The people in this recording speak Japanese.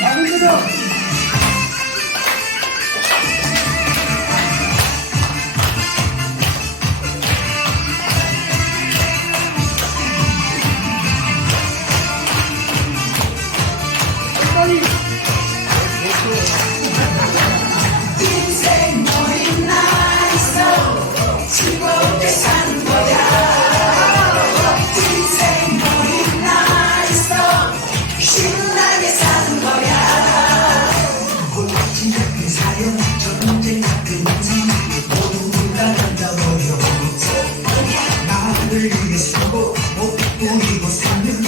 なるほど。Shoot! 흔들리고 서로 보이고 사는